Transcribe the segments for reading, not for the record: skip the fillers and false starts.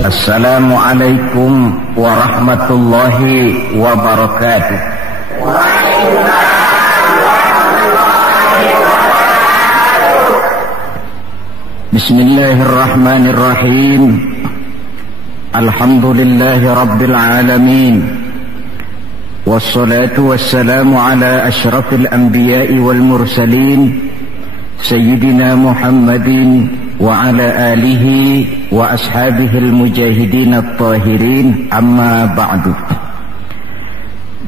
Assalamualaikum warahmatullahi wabarakatuh. Bismillahirrahmanirrahim. Alhamdulillahi rabbil alamin. Wassalatu wassalamu ala asyrafil anbiya'i wal mursalin Sayyidina Muhammadin wa ala alihi wa ashabihil mujahidin at-tahirin, amma ba'du.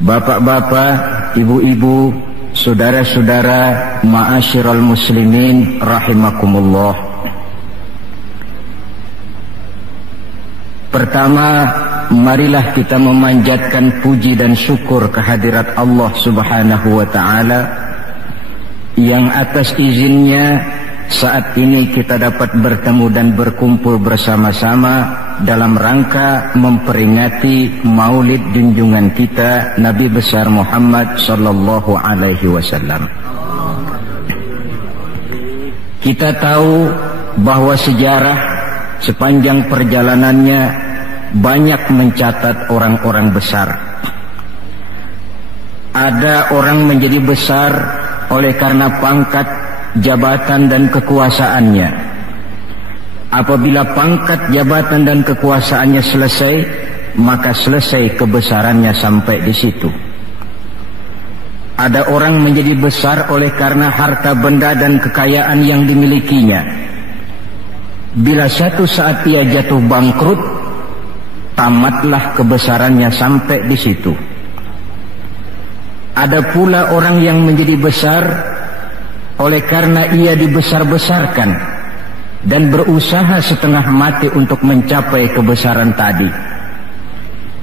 Bapak-bapak, ibu-ibu, saudara-saudara, ma'asyiral muslimin rahimakumullah. Pertama, marilah kita memanjatkan puji dan syukur kehadirat Allah Subhanahu wa ta'ala, yang atas izinnya saat ini kita dapat bertemu dan berkumpul bersama-sama dalam rangka memperingati maulid junjungan kita Nabi besar Muhammad sallallahu alaihi wasallam. Kita tahu bahwa sejarah sepanjang perjalanannya banyak mencatat orang-orang besar. Ada orang menjadi besar oleh karena pangkat, jabatan dan kekuasaannya. Apabila pangkat, jabatan dan kekuasaannya selesai, maka selesai kebesarannya sampai di situ. Ada orang menjadi besar oleh karena harta benda dan kekayaan yang dimilikinya. Bila suatu saat ia jatuh bangkrut, tamatlah kebesarannya sampai di situ. Ada pula orang yang menjadi besar oleh karena ia dibesar-besarkan dan berusaha setengah mati untuk mencapai kebesaran tadi.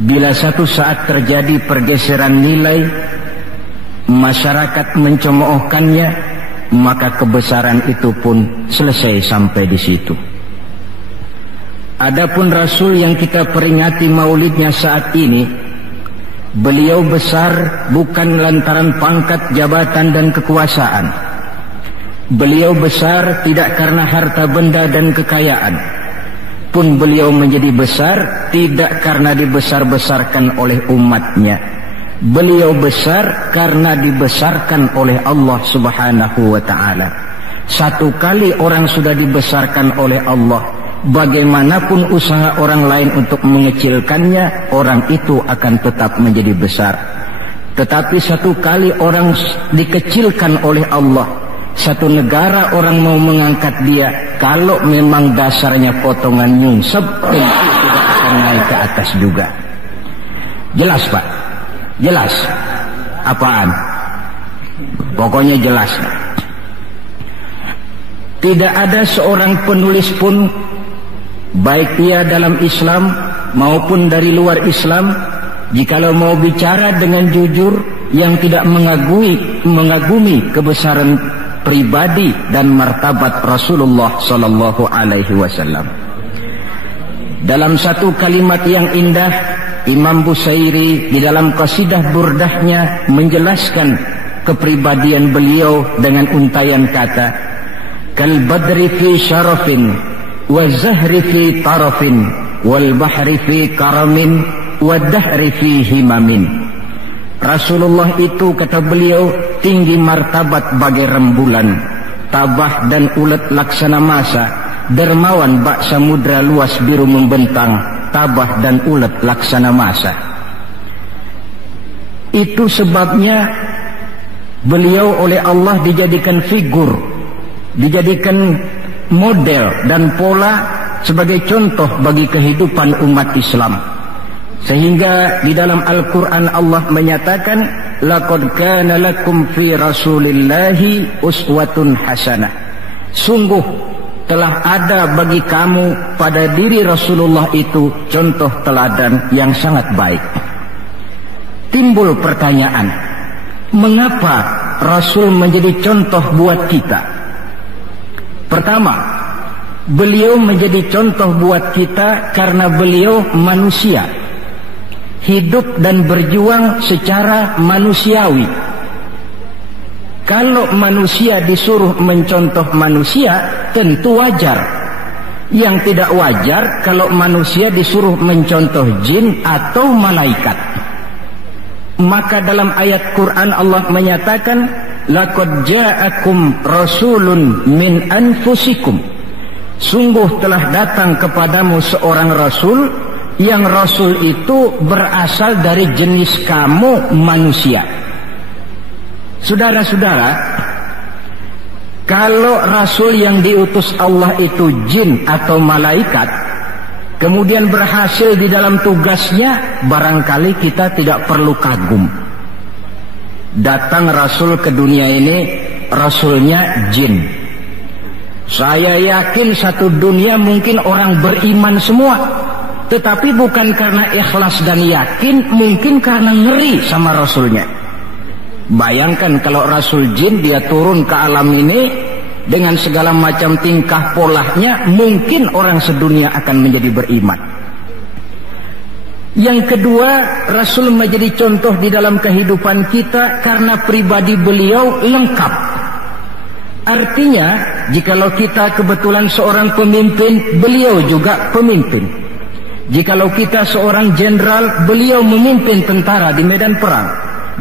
Bila satu saat terjadi pergeseran nilai, masyarakat mencemoohkannya, maka kebesaran itu pun selesai sampai di situ. Adapun Rasul yang kita peringati maulidnya saat ini, beliau besar bukan lantaran pangkat, jabatan dan kekuasaan. Beliau besar tidak karena harta benda dan kekayaan. Pun beliau menjadi besar tidak karena dibesar-besarkan oleh umatnya. Beliau besar karena dibesarkan oleh Allah Subhanahu wa ta'ala. Satu kali orang sudah dibesarkan oleh Allah, bagaimanapun usaha orang lain untuk mengecilkannya, orang itu akan tetap menjadi besar. Tetapi satu kali orang dikecilkan oleh Allah, satu negara orang mau mengangkat dia, kalau memang dasarnya potongan nyungsep, tentu tidak akan naik ke atas juga. Jelas Pak? Jelas? Apaan? Pokoknya jelas. Tidak ada seorang penulis pun, baik ia dalam Islam maupun dari luar Islam, jikalau mau bicara dengan jujur, yang tidak mengagumi kebesaran pribadi dan martabat Rasulullah sallallahu alaihi wasallam. Dalam satu kalimat yang indah, Imam Busairi di dalam qasidah burdahnya menjelaskan kepribadian beliau dengan untayan kata, kal badri fi syarafin wa zahri fi tarafin wal bahri fi karamin wa dahri fi himamin. Rasulullah itu, kata beliau, tinggi martabat bagai rembulan, tabah dan ulet laksana masa, dermawan bak samudra luas biru membentang, tabah dan ulet laksana masa. Itu sebabnya beliau oleh Allah dijadikan figur, dijadikan model dan pola sebagai contoh bagi kehidupan umat Islam. Sehingga di dalam Al-Quran Allah menyatakan, laqad kana lakum fi rasulillahi uswatun hasanah. Sungguh telah ada bagi kamu pada diri Rasulullah itu contoh teladan yang sangat baik. Timbul pertanyaan, mengapa Rasul menjadi contoh buat kita? Pertama, beliau menjadi contoh buat kita karena beliau manusia, hidup dan berjuang secara manusiawi. Kalau manusia disuruh mencontoh manusia, tentu wajar. Yang tidak wajar kalau manusia disuruh mencontoh jin atau malaikat. Maka dalam ayat Quran Allah menyatakan, laqad ja'akum rasulun min anfusikum. Sungguh telah datang kepadamu seorang rasul, yang rasul itu berasal dari jenis kamu manusia. Saudara-saudara, kalau rasul yang diutus Allah itu jin atau malaikat, kemudian berhasil di dalam tugasnya, barangkali kita tidak perlu kagum. Datang rasul ke dunia ini, rasulnya jin. Saya yakin satu dunia mungkin orang beriman semua, tetapi bukan karena ikhlas dan yakin, mungkin karena ngeri sama rasulnya. Bayangkan kalau rasul jin dia turun ke alam ini dengan segala macam tingkah polanya, mungkin orang sedunia akan menjadi beriman. Yang kedua, rasul menjadi contoh di dalam kehidupan kita karena pribadi beliau lengkap. Artinya, jikalau kita kebetulan seorang pemimpin, beliau juga pemimpin. Jikalau kita seorang jenderal, beliau memimpin tentara di medan perang.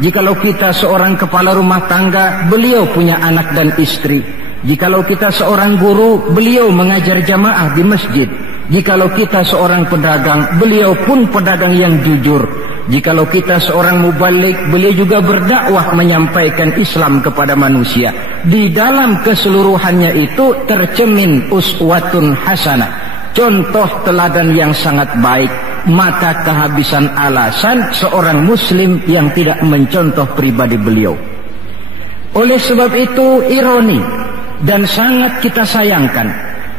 Jikalau kita seorang kepala rumah tangga, beliau punya anak dan istri. Jikalau kita seorang guru, beliau mengajar jamaah di masjid. Jikalau kita seorang pedagang, beliau pun pedagang yang jujur. Jikalau kita seorang mubalik, beliau juga berdakwah menyampaikan Islam kepada manusia. Di dalam keseluruhannya itu tercemin uswatun hasanah, contoh teladan yang sangat baik. Maka kehabisan alasan seorang muslim yang tidak mencontoh pribadi beliau. Oleh sebab itu ironi dan sangat kita sayangkan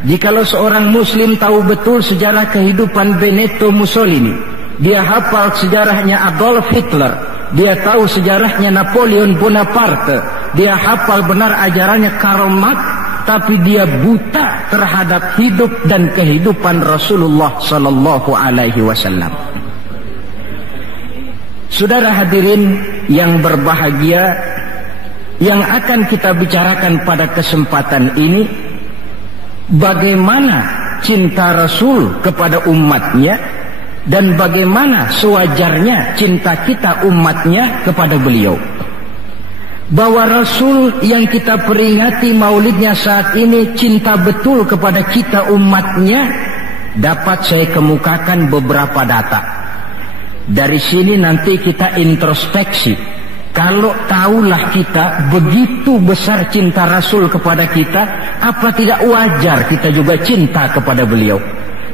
jikalau seorang muslim tahu betul sejarah kehidupan Benito Mussolini, dia hafal sejarahnya Adolf Hitler, dia tahu sejarahnya Napoleon Bonaparte, dia hafal benar ajarannya Karl Marx, tapi dia buta terhadap hidup dan kehidupan Rasulullah sallallahu alaihi wasallam. Saudara hadirin yang berbahagia, yang akan kita bicarakan pada kesempatan ini, bagaimana cinta Rasul kepada umatnya dan bagaimana sewajarnya cinta kita umatnya kepada beliau. Bahwa Rasul yang kita peringati maulidnya saat ini cinta betul kepada kita umatnya, dapat saya kemukakan beberapa data. Dari sini nanti kita introspeksi. Kalau tahulah kita begitu besar cinta Rasul kepada kita, apa tidak wajar kita juga cinta kepada beliau?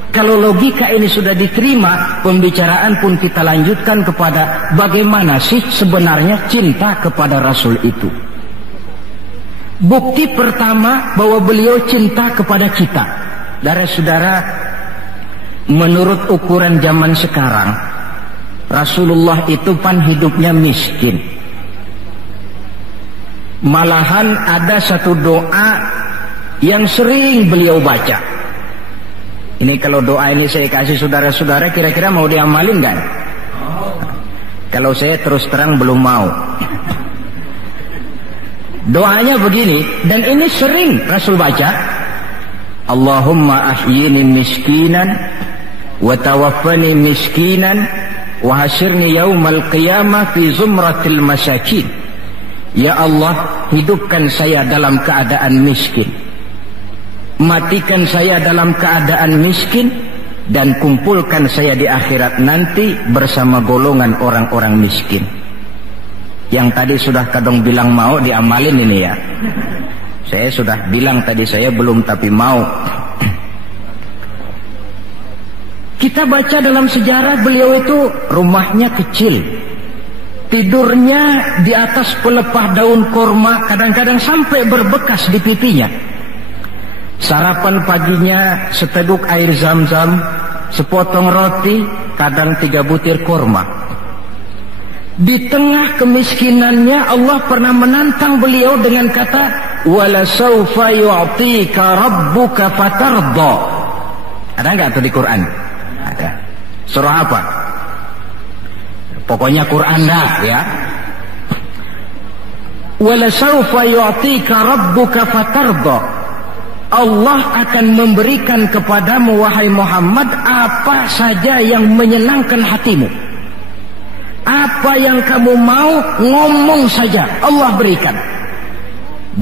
Kalau logika ini sudah diterima, pembicaraan pun kita lanjutkan kepada bagaimana sih sebenarnya cinta kepada Rasul itu. Bukti pertama bahwa beliau cinta kepada kita, saudara-saudara, menurut ukuran zaman sekarang, Rasulullah itu pan hidupnya miskin. Malahan ada satu doa yang sering beliau baca. Ini kalau doa ini saya kasih saudara-saudara, kira-kira mau diamalin kan? Kalau saya terus terang belum mau. Doanya begini, dan ini sering Rasul baca. Allahumma ahyini miskinan wa tawaffani miskinan wa hasyirni yaumal qiyamah fi zumratil masakin. Ya Allah, hidupkan saya dalam keadaan miskin, matikan saya dalam keadaan miskin, dan kumpulkan saya di akhirat nanti bersama golongan orang-orang miskin. Yang tadi sudah kadang bilang mau diamalin ini ya. Saya sudah bilang tadi saya belum tapi mau. Kita baca dalam sejarah beliau itu rumahnya kecil, tidurnya di atas pelepah daun korma, kadang-kadang sampai berbekas di pipinya. Sarapan paginya seteguk air zam-zam, sepotong roti, kadang 3 butir korma. Di tengah kemiskinannya Allah pernah menantang beliau dengan kata, wala sawfa yu'tika rabbuka fatarda. Ada enggak tuh di Quran? Ada. Surah apa? Pokoknya Quran dah ya. Wala sawfa yu'tika rabbuka fatarda. Allah akan memberikan kepadamu wahai Muhammad apa saja yang menyenangkan hatimu. Apa yang kamu mau, ngomong saja, Allah berikan.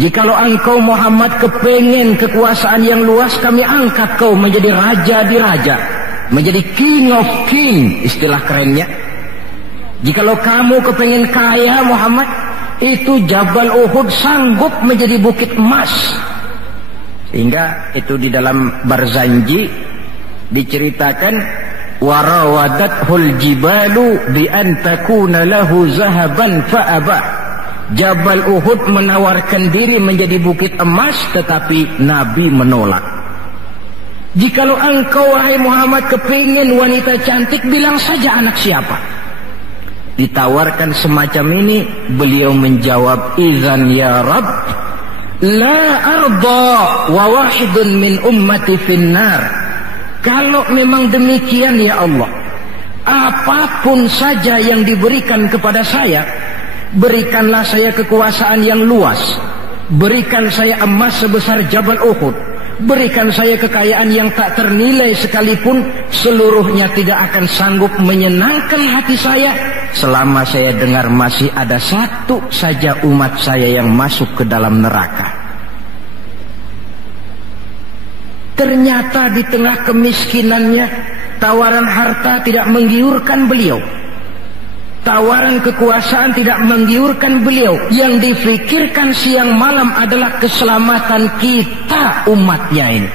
Jikalau engkau Muhammad kepengen kekuasaan yang luas, kami angkat kau menjadi raja di raja, menjadi king of king, istilah kerennya. Jikalau kamu kepengen kaya Muhammad, itu Jabal Uhud sanggup menjadi bukit emas. Sehingga itu di dalam Barzanji diceritakan, warawadathu jibalu bi an takuna lahu zahaban fa'aba. Jabal Uhud menawarkan diri menjadi bukit emas, tetapi Nabi menolak. Jikalau engkau wahai Muhammad kepingin wanita cantik, bilang saja anak siapa. Ditawarkan semacam ini, beliau menjawab, idzan ya Rabb la arda wa wahidun min ummati finnar. Kalau memang demikian ya Allah, apapun saja yang diberikan kepada saya, berikanlah saya kekuasaan yang luas, berikan saya emas sebesar Jabal Uhud, berikan saya kekayaan yang tak ternilai sekalipun, seluruhnya tidak akan sanggup menyenangkan hati saya selama saya dengar masih ada satu saja umat saya yang masuk ke dalam neraka. Ternyata di tengah kemiskinannya, tawaran harta tidak menggiurkan beliau. Tawaran kekuasaan tidak menggiurkan beliau. Yang difikirkan siang malam adalah keselamatan kita umatnya ini.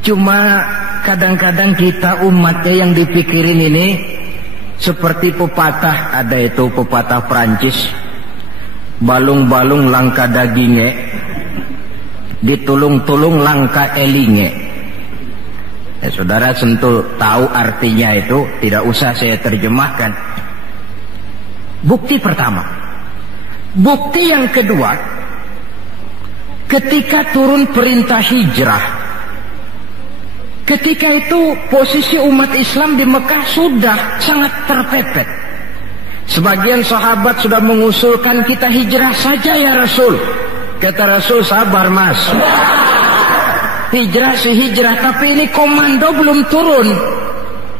Cuma kadang-kadang kita umatnya yang dipikirin ini seperti pepatah, ada itu pepatah Perancis, balung-balung langka dagingnya, ditulung-tulung langka elinge. Saudara tentu tahu artinya itu, tidak usah saya terjemahkan. Bukti pertama. Bukti yang kedua, ketika turun perintah hijrah, ketika itu posisi umat Islam di Mekah sudah sangat terpepet. Sebagian sahabat sudah mengusulkan, kita hijrah saja ya Rasul. Kata Rasul, sabar mas, hijrah sih hijrah, tapi ini komando belum turun.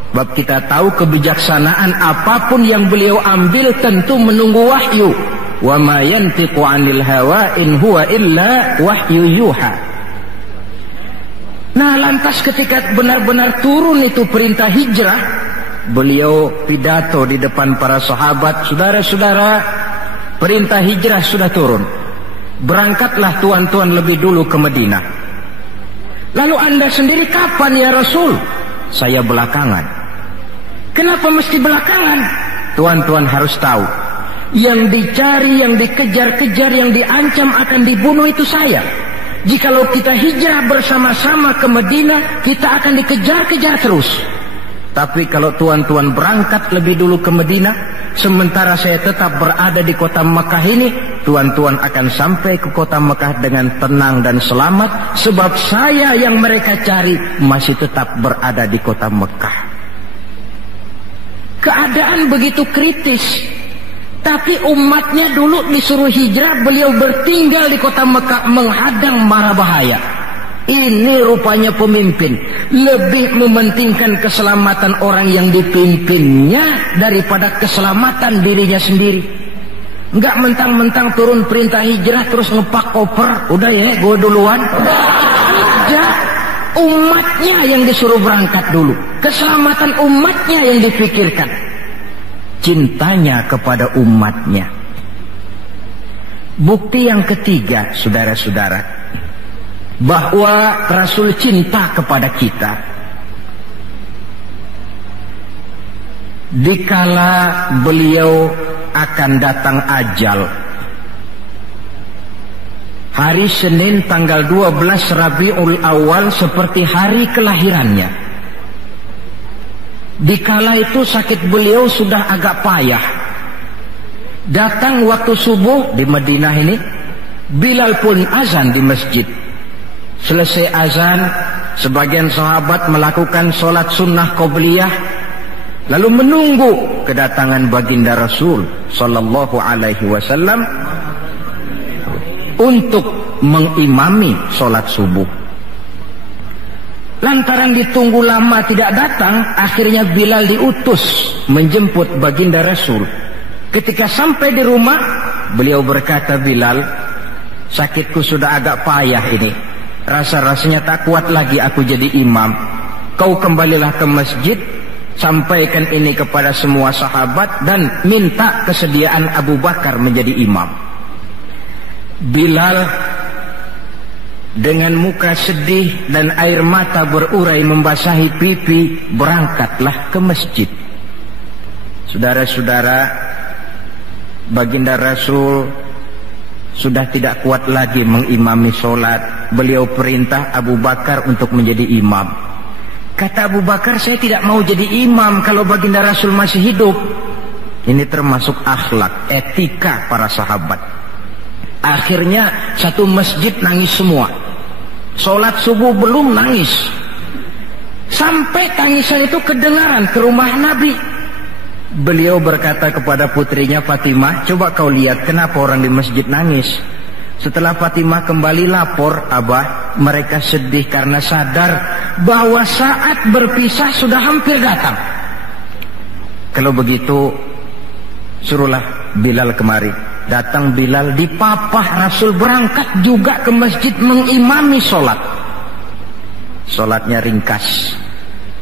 Sebab kita tahu kebijaksanaan apapun yang beliau ambil tentu menunggu wahyu. Wa ma yantiqu 'anil hawa in huwa illa wahyu yuha. Nah, lantas ketika benar-benar turun itu perintah hijrah, beliau pidato di depan para sahabat, saudara-saudara, perintah hijrah sudah turun. Berangkatlah tuan-tuan lebih dulu ke Madinah. Lalu anda sendiri kapan ya Rasul? Saya belakangan. Kenapa mesti belakangan? Tuan-tuan harus tahu, yang dicari, yang dikejar-kejar, yang diancam akan dibunuh itu saya. Jikalau kita hijrah bersama-sama ke Madinah, kita akan dikejar-kejar terus. Tapi kalau tuan-tuan berangkat lebih dulu ke Madinah, sementara saya tetap berada di kota Mekah ini, tuan-tuan akan sampai ke kota Mekah dengan tenang dan selamat, sebab saya yang mereka cari masih tetap berada di kota Mekah. Keadaan begitu kritis, tapi umatnya dulu disuruh hijrah, beliau bertinggal di kota Mekah menghadang mara bahaya. Ini rupanya pemimpin lebih mementingkan keselamatan orang yang dipimpinnya daripada keselamatan dirinya sendiri. Enggak mentang-mentang turun perintah hijrah terus ngepak koper, udah ya gue duluan. Ya, umatnya yang disuruh berangkat dulu, keselamatan umatnya yang dipikirkan, cintanya kepada umatnya. Bukti yang ketiga, saudara-saudara, bahwa Rasul cinta kepada kita. Dikala beliau akan datang ajal, hari Senin tanggal 12 Rabiul Awal seperti hari kelahirannya. Dikala itu sakit beliau sudah agak payah. Datang waktu subuh di Madinah ini, Bilal pun azan di masjid. Selesai azan, sebagian sahabat melakukan sholat sunnah qobliyah, lalu menunggu kedatangan baginda Rasul sallallahu alaihi wasallam untuk mengimami sholat subuh. Lantaran ditunggu lama tidak datang, akhirnya Bilal diutus menjemput baginda Rasul. Ketika sampai di rumah, beliau berkata, Bilal, sakitku sudah agak payah ini. Rasa-rasanya tak kuat lagi aku jadi imam. Kau kembalilah ke masjid, sampaikan ini kepada semua sahabat dan minta kesediaan Abu Bakar menjadi imam. Bilal dengan muka sedih dan air mata berurai membasahi pipi, berangkatlah ke masjid. Saudara-saudara, baginda Rasul sudah tidak kuat lagi mengimami sholat. Beliau perintah Abu Bakar untuk menjadi imam. Kata Abu Bakar, saya tidak mau jadi imam kalau baginda Rasul masih hidup. Ini termasuk akhlak, etika para sahabat. Akhirnya satu masjid nangis semua. Sholat subuh belum nangis. Sampai tangisan itu kedengaran ke rumah Nabi. Beliau berkata kepada putrinya Fatimah, coba kau lihat kenapa orang di masjid nangis. Setelah Fatimah kembali lapor, Abah, mereka sedih karena sadar bahwa saat berpisah sudah hampir datang. Kalau begitu, suruhlah Bilal kemari. Datang Bilal, dipapah Rasul berangkat juga ke masjid mengimami sholat. Sholatnya ringkas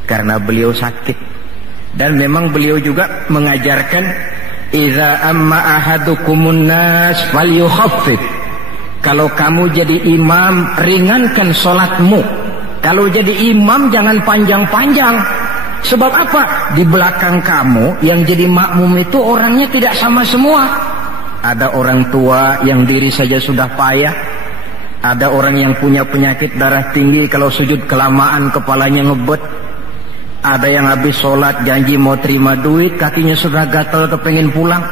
karena beliau sakit. Dan memang beliau juga mengajarkan, idza amma ahadukumun nas falyukhaffif. Kalau kamu jadi imam, ringankan sholatmu. Kalau jadi imam jangan panjang-panjang. Sebab apa? Di belakang kamu yang jadi makmum itu orangnya tidak sama semua. Ada orang tua yang diri saja sudah payah. Ada orang yang punya penyakit darah tinggi, kalau sujud kelamaan kepalanya ngebet. Ada yang habis sholat janji mau terima duit, kakinya sudah gatal kepengen pulang.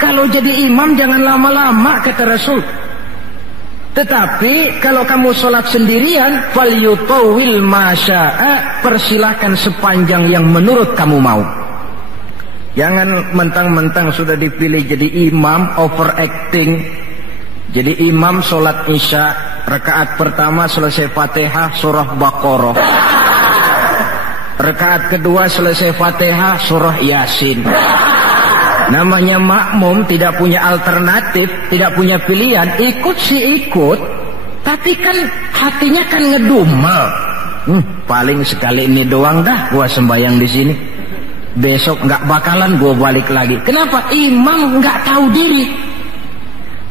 Kalau jadi imam jangan lama-lama, kata Rasul. Tetapi kalau kamu sholat sendirian, falyutawil masya'a, persilahkan sepanjang yang menurut kamu mau. Jangan mentang-mentang sudah dipilih jadi imam overacting. Jadi imam sholat isya, rakaat pertama selesai Fatihah surah Baqarah, rakaat kedua selesai Fatihah surah Yasin. Namanya makmum, tidak punya alternatif, tidak punya pilihan. Ikut sih ikut, tapi kan hatinya kan ngedumel. Paling sekali ini doang dah gua sembahyang di sini. Besok nggak bakalan gua balik lagi. Kenapa? Imam nggak tahu diri.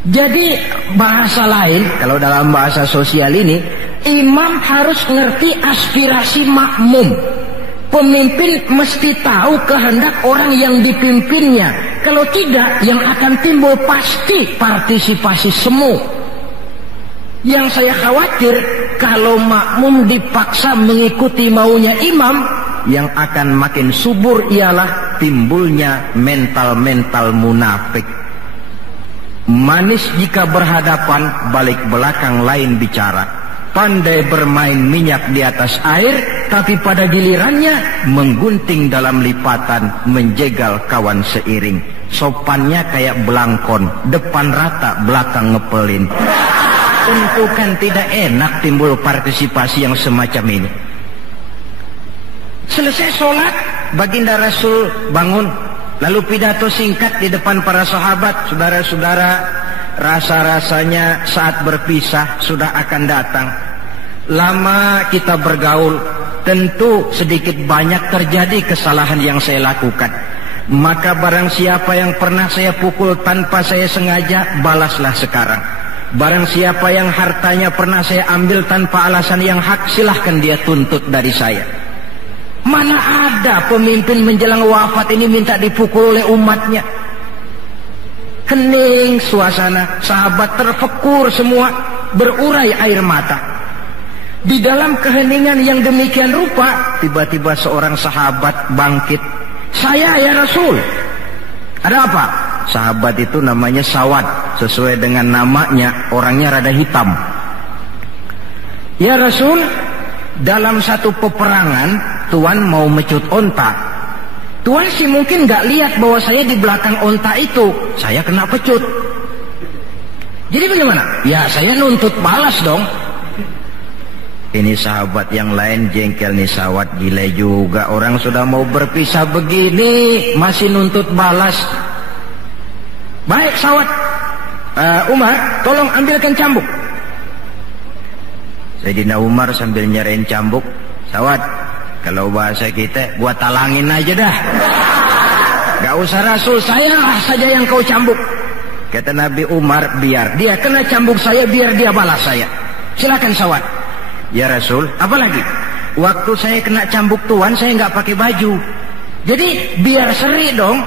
Jadi bahasa lain, kalau dalam bahasa sosial ini, imam harus ngerti aspirasi makmum. Pemimpin mesti tahu kehendak orang yang dipimpinnya. Kalau tidak, yang akan timbul pasti partisipasi semu. Yang saya khawatir, kalau makmum dipaksa mengikuti maunya imam, yang akan makin subur ialah timbulnya mental-mental munafik. Manis jika berhadapan, balik belakang lain bicara. Pandai bermain minyak di atas air, tapi pada gilirannya menggunting dalam lipatan, menjegal kawan seiring. Sopannya kayak belangkon, depan rata, belakang ngepelin. Tentu kan tidak enak timbul partisipasi yang semacam ini. Selesai sholat, baginda Rasul bangun, lalu pidato singkat di depan para sahabat. Saudara-saudara, rasa-rasanya saat berpisah sudah akan datang. Lama kita bergaul, tentu sedikit banyak terjadi kesalahan yang saya lakukan. Maka barang siapa yang pernah saya pukul tanpa saya sengaja, balaslah sekarang. Barang siapa yang hartanya pernah saya ambil tanpa alasan yang hak, silahkan dia tuntut dari saya. Mana ada pemimpin menjelang wafat ini minta dipukul oleh umatnya. Hening suasana, sahabat terfekur semua, berurai air mata. Di dalam keheningan yang demikian rupa, tiba-tiba seorang sahabat bangkit. Saya ya Rasul. Ada apa? Sahabat itu namanya Sawad, sesuai dengan namanya, orangnya rada hitam. Ya Rasul, dalam satu peperangan, Tuan mau mecut onta. Tuan sih mungkin gak lihat bahwa saya di belakang onta itu. Saya kena pecut. Jadi bagaimana? Ya saya nuntut balas dong. Ini sahabat yang lain jengkel nih, sawat gila juga. Orang sudah mau berpisah begini masih nuntut balas. Baik sawat, Umar tolong ambilkan cambuk. Sayyidina Umar sambil nyerahin cambuk, sawat, kalau bahasa kita gua talangin aja dah. Gak usah Rasul, saya saja yang kau cambuk. Kata Nabi Umar, biar dia kena cambuk saya, biar dia balas saya. Silakan sawat. Ya Rasul, apalagi? Waktu saya kena cambuk tuan, saya nggak pakai baju. Jadi biar seri dong.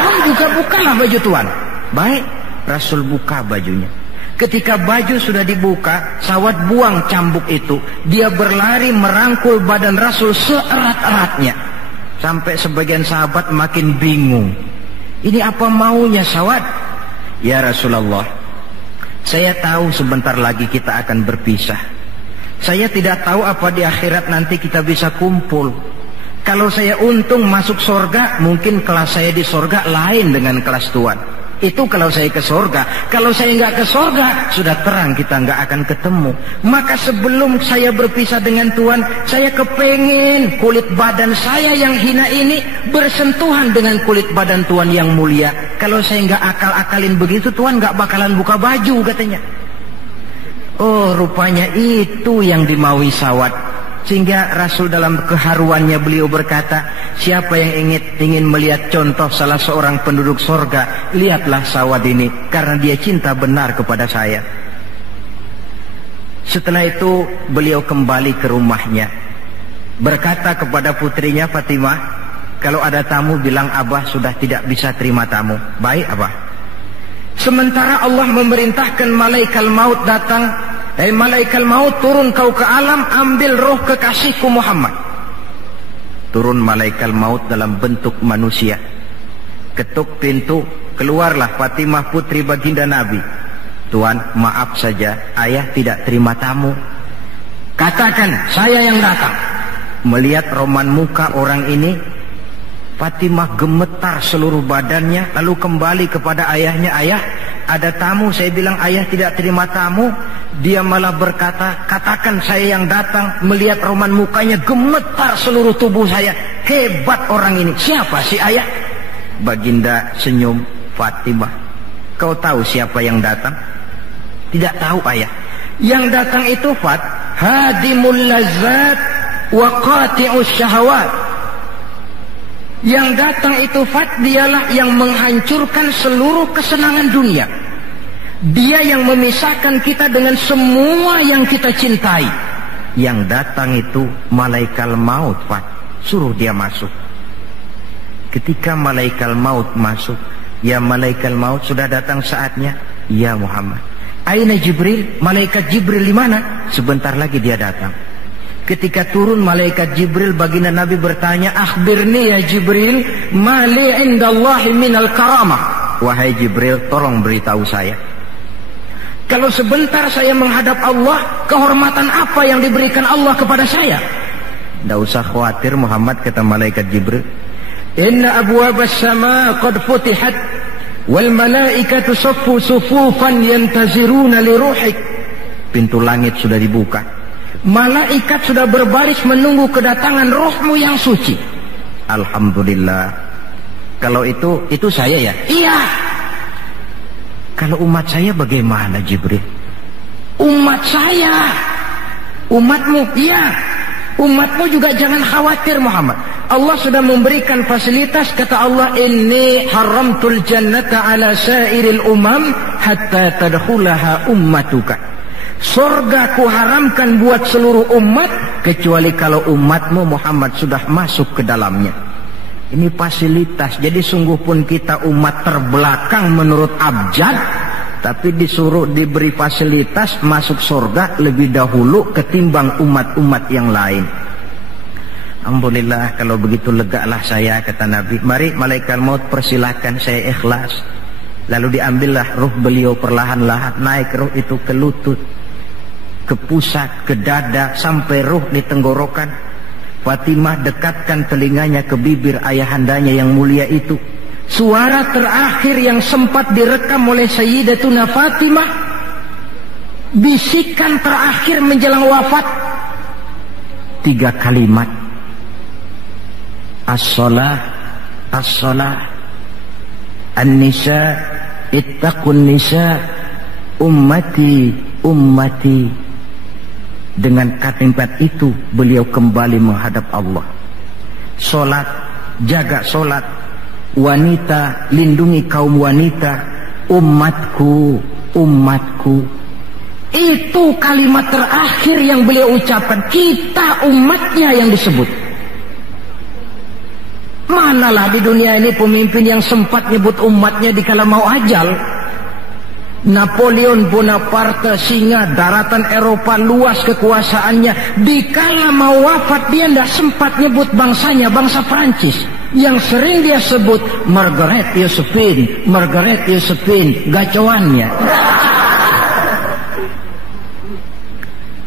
Tuan juga bukalah baju tuan. Baik, Rasul buka bajunya. Ketika baju sudah dibuka, sawat buang cambuk itu. Dia berlari merangkul badan Rasul seerat-eratnya. Sampai sebagian sahabat makin bingung. Ini apa maunya sawat? Ya Rasulullah, saya tahu sebentar lagi kita akan berpisah. Saya tidak tahu apa di akhirat nanti kita bisa kumpul. Kalau saya untung masuk surga, mungkin kelas saya di surga lain dengan kelas tuan. Itu kalau saya ke surga. Kalau saya nggak ke surga, sudah terang kita nggak akan ketemu. Maka sebelum saya berpisah dengan tuan, saya kepengen kulit badan saya yang hina ini bersentuhan dengan kulit badan tuan yang mulia. Kalau saya nggak akal-akalin begitu, tuan nggak bakalan buka baju katanya. Oh, rupanya itu yang dimaui sawat. Sehingga Rasul dalam keharuannya beliau berkata, siapa yang ingin melihat contoh salah seorang penduduk sorga, lihatlah sawat ini, karena dia cinta benar kepada saya. Setelah itu beliau kembali ke rumahnya, berkata kepada putrinya Fatimah, kalau ada tamu bilang Abah sudah tidak bisa terima tamu. Baik Abah. Sementara Allah memerintahkan malaikat maut datang, malaikat maut turun kau ke alam, ambil roh kekasihku Muhammad. Turun malaikat maut dalam bentuk manusia. Ketuk pintu, keluarlah Fatimah putri baginda Nabi. Tuan, maaf saja, ayah tidak terima tamu. Katakan, saya yang datang. Melihat roman muka orang ini, Fatimah gemetar seluruh badannya, lalu kembali kepada ayahnya. Ayah, ada tamu. Saya bilang ayah tidak terima tamu. Dia malah berkata, katakan saya yang datang. Melihat roman mukanya, gemetar seluruh tubuh saya. Hebat orang ini. Siapa sih ayah? Baginda senyum. Fatimah, kau tahu siapa yang datang? Tidak tahu ayah. Yang datang itu Fat, hadimul lazat wa qati'us syahawat. Yang datang itu Fat, dialah yang menghancurkan seluruh kesenangan dunia. Dia yang memisahkan kita dengan semua yang kita cintai. Yang datang itu malaikat maut Fat, suruh dia masuk. Ketika malaikat maut masuk, ya malaikat maut sudah datang saatnya. Ya Muhammad, aina Jibril? Malaikat Jibril di mana? Sebentar lagi dia datang. Ketika turun malaikat Jibril, baginda Nabi bertanya, akhbirni ya Jibril, mali indallahi minal karamah. Wahai Jibril, tolong beritahu saya, kalau sebentar saya menghadap Allah, kehormatan apa yang diberikan Allah kepada saya? Tidak usah khawatir Muhammad, kata malaikat Jibril. Inna abwabas sama qad futihat, wal malaikatu saffu sufufan yantaziruna li ruhik. Pintu langit sudah dibuka, malaikat sudah berbaris menunggu kedatangan rohmu yang suci. Alhamdulillah. Kalau itu saya ya? Iya. Kalau umat saya bagaimana Jibril? Umat saya, umatmu? Iya. Umatmu juga jangan khawatir Muhammad. Allah sudah memberikan fasilitas. Kata Allah, inni haramtul jannata ala sairil umam hatta tadkhulaha ummatuka. Surga ku haramkan buat seluruh umat, kecuali kalau umatmu Muhammad sudah masuk ke dalamnya. Ini fasilitas. Jadi sungguh pun kita umat terbelakang menurut abjad, tapi disuruh diberi fasilitas masuk surga lebih dahulu ketimbang umat-umat yang lain. Alhamdulillah, kalau begitu legalah saya, kata Nabi. Mari malaikat maut persilakan, saya ikhlas. Lalu diambillah ruh beliau perlahan-lahan, naik ruh itu ke lutut, ke pusat, ke dada, sampai ruh di tenggorokan. Fatimah dekatkan telinganya ke bibir ayahandanya yang mulia itu. suara terakhir yang sempat direkam oleh Sayyidatuna Fatimah, bisikan terakhir menjelang wafat, 3 kalimat, as-shalah, as-shalah, an-nisa, ittaqun nisa, ummati, ummati. Dengan kalimat itu beliau kembali menghadap Allah. Solat, jaga solat. Wanita, lindungi kaum wanita. Umatku, umatku. Itu kalimat terakhir yang beliau ucapkan. Kita umatnya yang disebut. Manalah di dunia ini pemimpin yang sempat nyebut umatnya dikala mau ajal. Napoleon Bonaparte, singa daratan Eropa, luas kekuasaannya, dikala mau wafat dia tidak sempat nyebut bangsanya, bangsa Prancis. Yang sering dia sebut Margaret Josephine, Margaret Josephine, gacoannya.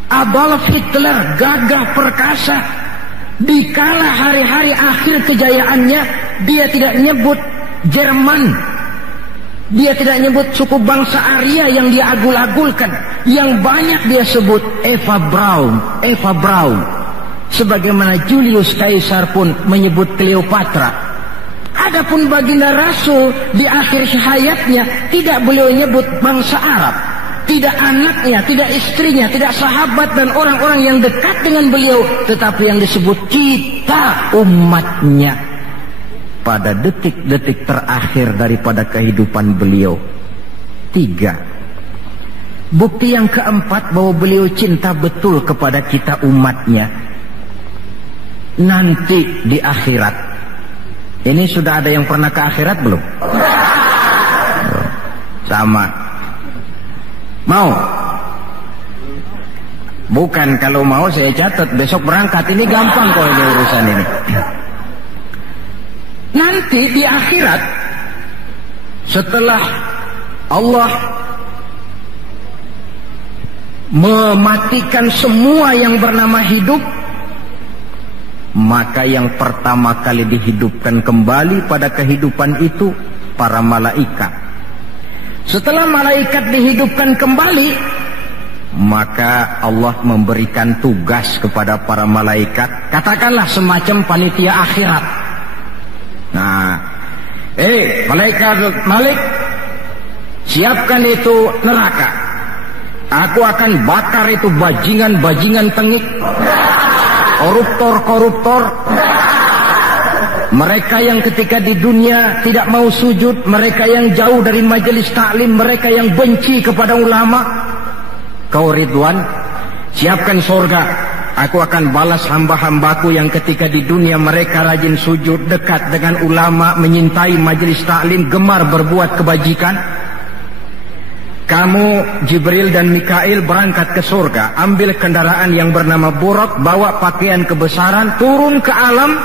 Adolf Hitler, gagah perkasa. Dikala hari-hari akhir kejayaannya, dia tidak nyebut Jerman, dia tidak nyebut suku bangsa Arya yang dia agul-agulkan. Yang banyak dia sebut Eva Braun, Eva Braun. Sebagaimana Julius Caesar pun menyebut Cleopatra. Adapun baginda Rasul di akhir hayatnya tidak beliau nyebut bangsa Arab, tidak anaknya, tidak istrinya, tidak sahabat dan orang-orang yang dekat dengan beliau, tetapi yang disebut kita umatnya pada detik-detik terakhir daripada kehidupan beliau. 3. Bukti yang keempat bahwa beliau cinta betul kepada kita umatnya. Nanti di akhirat. Ini sudah ada yang pernah ke akhirat belum? Sama. Mau? Bukan, kalau mau saya catat besok berangkat. Ini gampang kok ini urusan ini. Nanti di akhirat, setelah Allah mematikan semua yang bernama hidup, maka yang pertama kali dihidupkan kembali pada kehidupan itu para malaikat. Setelah malaikat dihidupkan kembali, maka Allah memberikan tugas kepada para malaikat, katakanlah semacam panitia akhirat. Nah, malaikat Malik, siapkan itu neraka. Aku akan bakar itu bajingan-bajingan tengik, koruptor-koruptor, mereka yang ketika di dunia tidak mau sujud, mereka yang jauh dari majelis taklim, mereka yang benci kepada ulama. Kau Ridwan, siapkan surga. Aku akan balas hamba-hambaku yang ketika di dunia mereka rajin sujud, dekat dengan ulama, menyintai majelis taklim, gemar berbuat kebajikan. Kamu Jibril dan Mikail berangkat ke surga, ambil kendaraan yang bernama Buraq, bawa pakaian kebesaran, turun ke alam,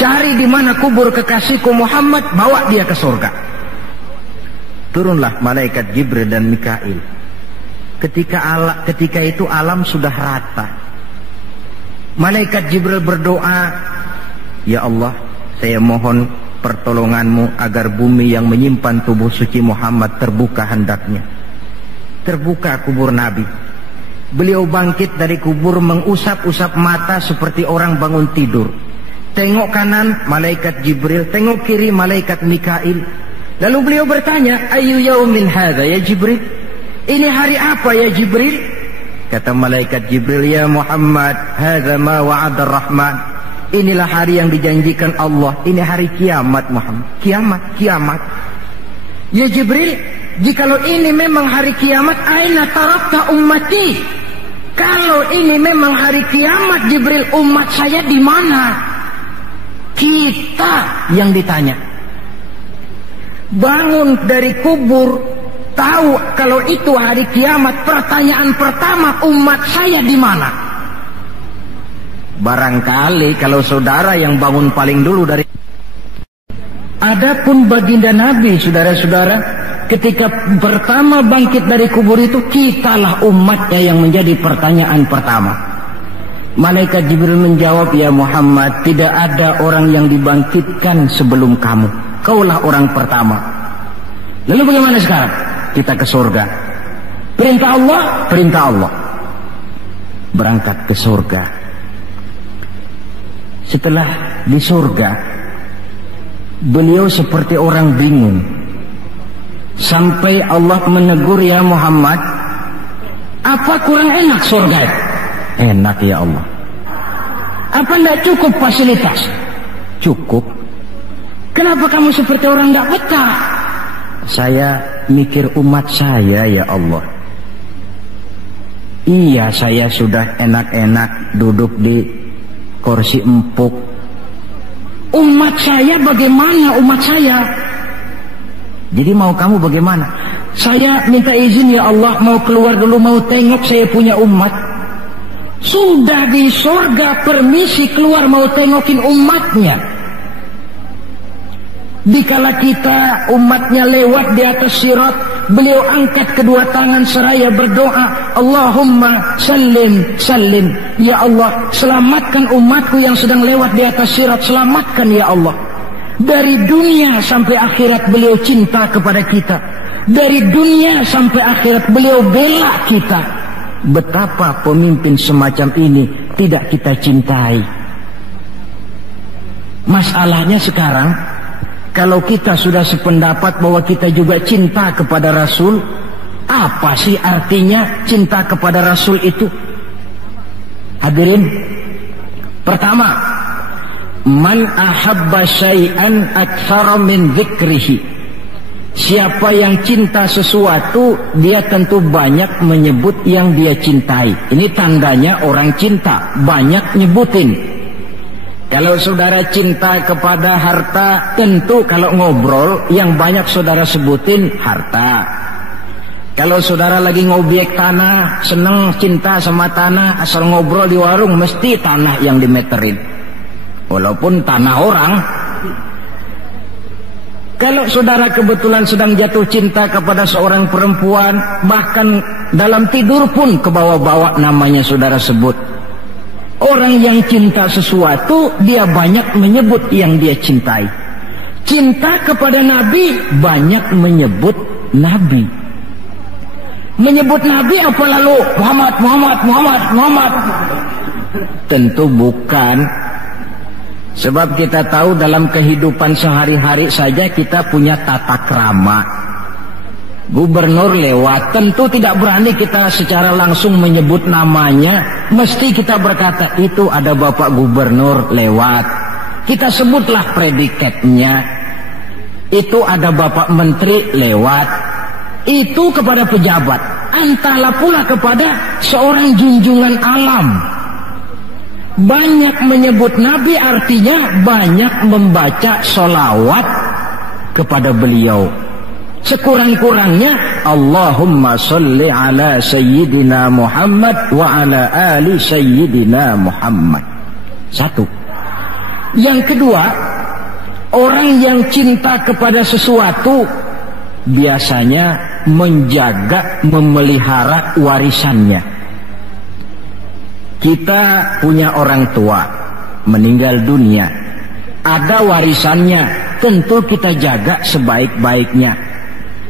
cari di mana kubur kekasihku Muhammad, bawa dia ke surga. Turunlah malaikat Jibril dan Mikail. Ketika itu alam sudah rata. Malaikat Jibril berdoa, ya Allah, saya mohon pertolonganmu agar bumi yang menyimpan tubuh suci Muhammad terbuka hendaknya. Terbuka kubur Nabi. Beliau bangkit dari kubur mengusap-usap mata seperti orang bangun tidur. Tengok kanan malaikat Jibril, tengok kiri malaikat Mikail. Lalu beliau bertanya, ayu yaumin hadza ya Jibril? Ini hari apa ya Jibril? Kata malaikat Jibril, ya Muhammad, hadza ma wa'ada Rahman. Inilah hari yang dijanjikan Allah. Ini hari kiamat Muhammad. Kiamat. Ya Jibril, jikalau ini memang hari kiamat, aina tarakta ummati? Kalau ini memang hari kiamat Jibril, umat saya di mana? Kita yang ditanya. Bangun dari kubur, tahu kalau itu hari kiamat, pertanyaan pertama, umat saya di mana? Barangkali kalau saudara yang bangun paling dulu dari. Adapun baginda Nabi, saudara-saudara, ketika pertama bangkit dari kubur itu, kitalah umatnya yang menjadi pertanyaan pertama. Malaikat Jibril menjawab, ya Muhammad, tidak ada orang yang dibangkitkan sebelum kamu. Kaulah orang pertama. Lalu bagaimana sekarang? Kita ke surga. Perintah Allah, perintah Allah. Berangkat ke surga. Setelah di surga, beliau seperti orang bingung. Sampai Allah menegur, ya Muhammad, apa kurang enak surga? Enak ya Allah. Apa tidak cukup fasilitas? Cukup. Kenapa kamu seperti orang tidak betah? Saya mikir umat saya ya Allah. Iya, saya sudah enak-enak duduk di kursi empuk. Umat saya bagaimana umat saya? Jadi mau kamu bagaimana? Saya minta izin ya Allah, mau keluar dulu, mau tengok saya punya umat. Sudah di surga permisi keluar mau tengokin umatnya. Dikala kita umatnya lewat di atas sirat, beliau angkat kedua tangan seraya berdoa, Allahumma sallim sallim. Ya Allah, selamatkan umatku yang sedang lewat di atas sirat, selamatkan ya Allah. Dari dunia sampai akhirat beliau cinta kepada kita. Dari dunia sampai akhirat beliau bela kita. Betapa pemimpin semacam ini tidak kita cintai. Masalahnya sekarang, kalau kita sudah sependapat bahwa kita juga cinta kepada Rasul, apa sih artinya cinta kepada Rasul itu? Hadirin, pertama, man ahabba syai'an aktsara min dzikrihi. Siapa yang cinta sesuatu, dia tentu banyak menyebut yang dia cintai. Ini tandanya orang cinta, banyak nyebutin. Kalau saudara cinta kepada harta, tentu kalau ngobrol yang banyak saudara sebutin harta. Kalau saudara lagi ngobjek tanah, seneng cinta sama tanah, asal ngobrol di warung mesti tanah yang dimeterin. Walaupun tanah orang. Kalau saudara kebetulan sedang jatuh cinta kepada seorang perempuan, bahkan dalam tidur pun kebawa-bawa namanya saudara sebut. Orang yang cinta sesuatu, dia banyak menyebut yang dia cintai. Cinta kepada Nabi, banyak menyebut Nabi. Menyebut Nabi apa lalu? Muhammad, Muhammad, Muhammad, Muhammad. Tentu bukan. Sebab kita tahu dalam kehidupan sehari-hari saja kita punya tata krama. Gubernur lewat, tentu tidak berani kita secara langsung menyebut namanya. Mesti kita berkata, itu ada Bapak Gubernur lewat. Kita sebutlah predikatnya. Itu ada Bapak Menteri lewat. Itu kepada pejabat. Entahlah pula kepada seorang junjungan alam. Banyak menyebut Nabi artinya banyak membaca sholawat kepada beliau. Sekurang-kurangnya Allahumma sholli ala sayyidina Muhammad wa ala ali sayyidina Muhammad. Satu. Yang kedua, orang yang cinta kepada sesuatu biasanya menjaga, memelihara warisannya. Kita punya orang tua meninggal dunia, ada warisannya, tentu kita jaga sebaik-baiknya.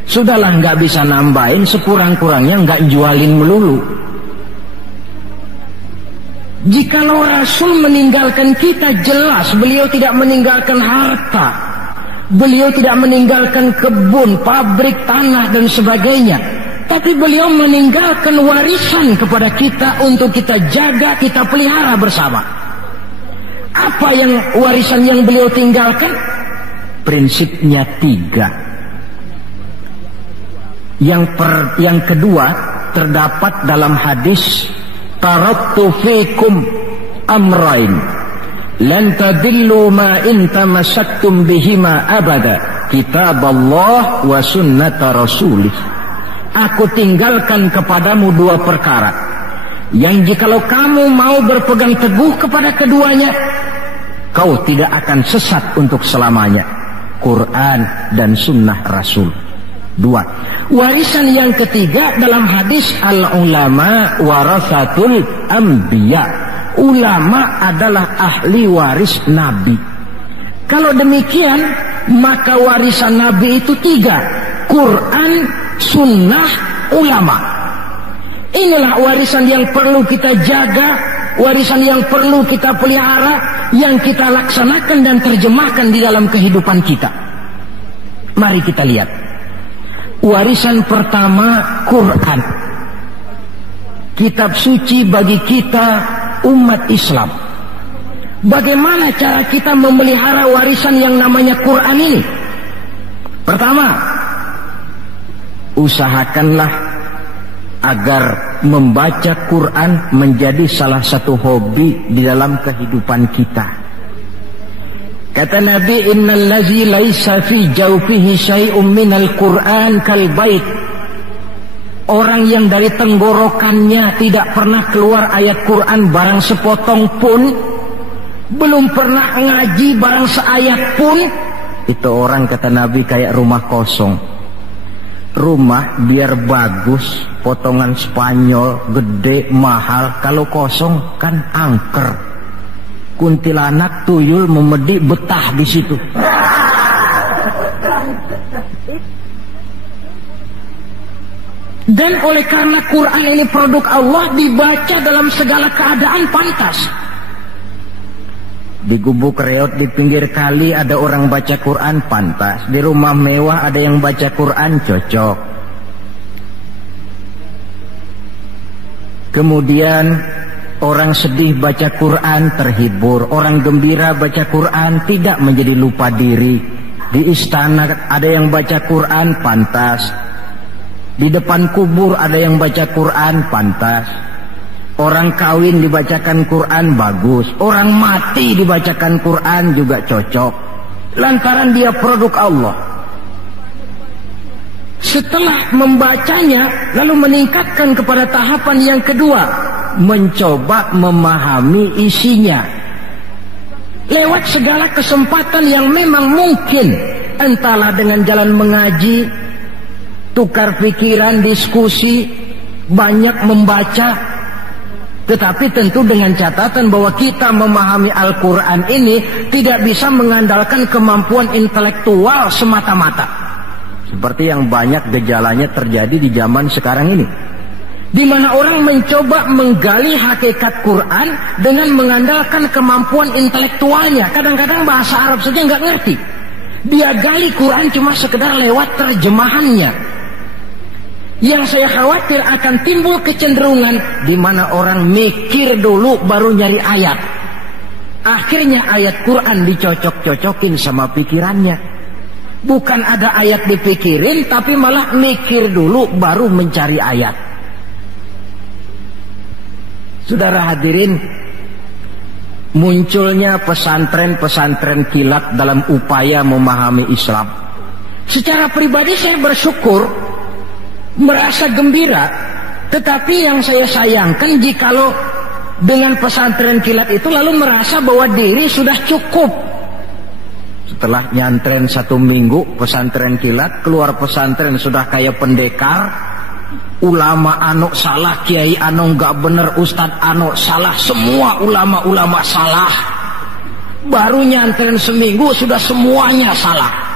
Sudahlah, nggak bisa nambahin, sekurang-kurangnya nggak jualin melulu. Jikalau Rasul meninggalkan kita, jelas beliau tidak meninggalkan harta, beliau tidak meninggalkan kebun, pabrik, tanah dan sebagainya. Tapi beliau meninggalkan warisan kepada kita untuk kita jaga, kita pelihara bersama. Apa yang warisan yang beliau tinggalkan? Prinsipnya 3. Yang kedua terdapat dalam hadis, taraktu fikum amrain lan tadillu ma in tamassaktum bihima abada, kitaballah wa sunnata rasulih. Aku tinggalkan kepadamu 2 perkara yang jikalau kamu mau berpegang teguh kepada keduanya, kau tidak akan sesat untuk selamanya. Quran dan sunnah Rasul. 2. Warisan yang ketiga dalam hadis, al-ulama warasatul anbiya. Ulama adalah ahli waris Nabi. Kalau demikian, maka warisan Nabi itu 3: Quran, sunnah, ulama. Inilah warisan yang perlu kita jaga, warisan yang perlu kita pelihara, yang kita laksanakan dan terjemahkan di dalam kehidupan kita. Mari kita lihat. Warisan pertama, Quran. Kitab suci bagi kita umat Islam. Bagaimana cara kita memelihara warisan yang namanya Quran ini? Pertama, usahakanlah agar membaca Quran menjadi salah satu hobi di dalam kehidupan kita. Kata Nabi, innal ladzi laisa fi jawfihi syai'un minal Qur'an kal bait. Orang yang dari tenggorokannya tidak pernah keluar ayat Quran barang sepotong pun, belum pernah ngaji barang seayat pun, itu orang, kata Nabi, kayak rumah kosong. Rumah biar bagus, potongan Spanyol, gede, mahal, kalau kosong kan angker. Kuntilanak, tuyul, memedi, betah di situ. Dan oleh karena Quran ini produk Allah, dibaca dalam segala keadaan pantas. Di gubuk reot di pinggir kali ada orang baca Quran, pantas. Di rumah mewah ada yang baca Quran, cocok. Kemudian orang sedih baca Quran, terhibur. Orang gembira baca Quran, tidak menjadi lupa diri. Di istana ada yang baca Quran, pantas. Di depan kubur ada yang baca Quran, pantas. Orang kawin dibacakan Quran, bagus. Orang mati dibacakan Quran juga cocok. Lantaran dia produk Allah. Setelah membacanya, lalu meningkatkan kepada tahapan yang kedua, mencoba memahami isinya. Lewat segala kesempatan yang memang mungkin, entahlah dengan jalan mengaji, tukar pikiran, diskusi, banyak membaca. Tetapi tentu dengan catatan bahwa kita memahami Al-Quran ini tidak bisa mengandalkan kemampuan intelektual semata-mata. Seperti yang banyak gejalanya terjadi di zaman sekarang ini, di mana orang mencoba menggali hakikat Quran dengan mengandalkan kemampuan intelektualnya. Kadang-kadang bahasa Arab saja nggak ngerti. Dia gali Quran cuma sekedar lewat terjemahannya. Yang saya khawatir akan timbul kecenderungan di mana orang mikir dulu baru nyari ayat. Akhirnya ayat Quran dicocok-cocokin sama pikirannya. Bukan ada ayat dipikirin, tapi malah mikir dulu baru mencari ayat. Saudara hadirin, munculnya pesantren-pesantren kilat dalam upaya memahami Islam. Secara pribadi saya bersyukur, merasa gembira, tetapi yang saya sayangkan jikalau dengan pesantren kilat itu lalu merasa bahwa diri sudah cukup. Setelah nyantren 1 minggu pesantren kilat, keluar pesantren sudah kayak pendekar. Ulama anu salah, kiai anu gak bener, ustad anu salah, semua ulama-ulama salah. Baru nyantren seminggu sudah semuanya salah.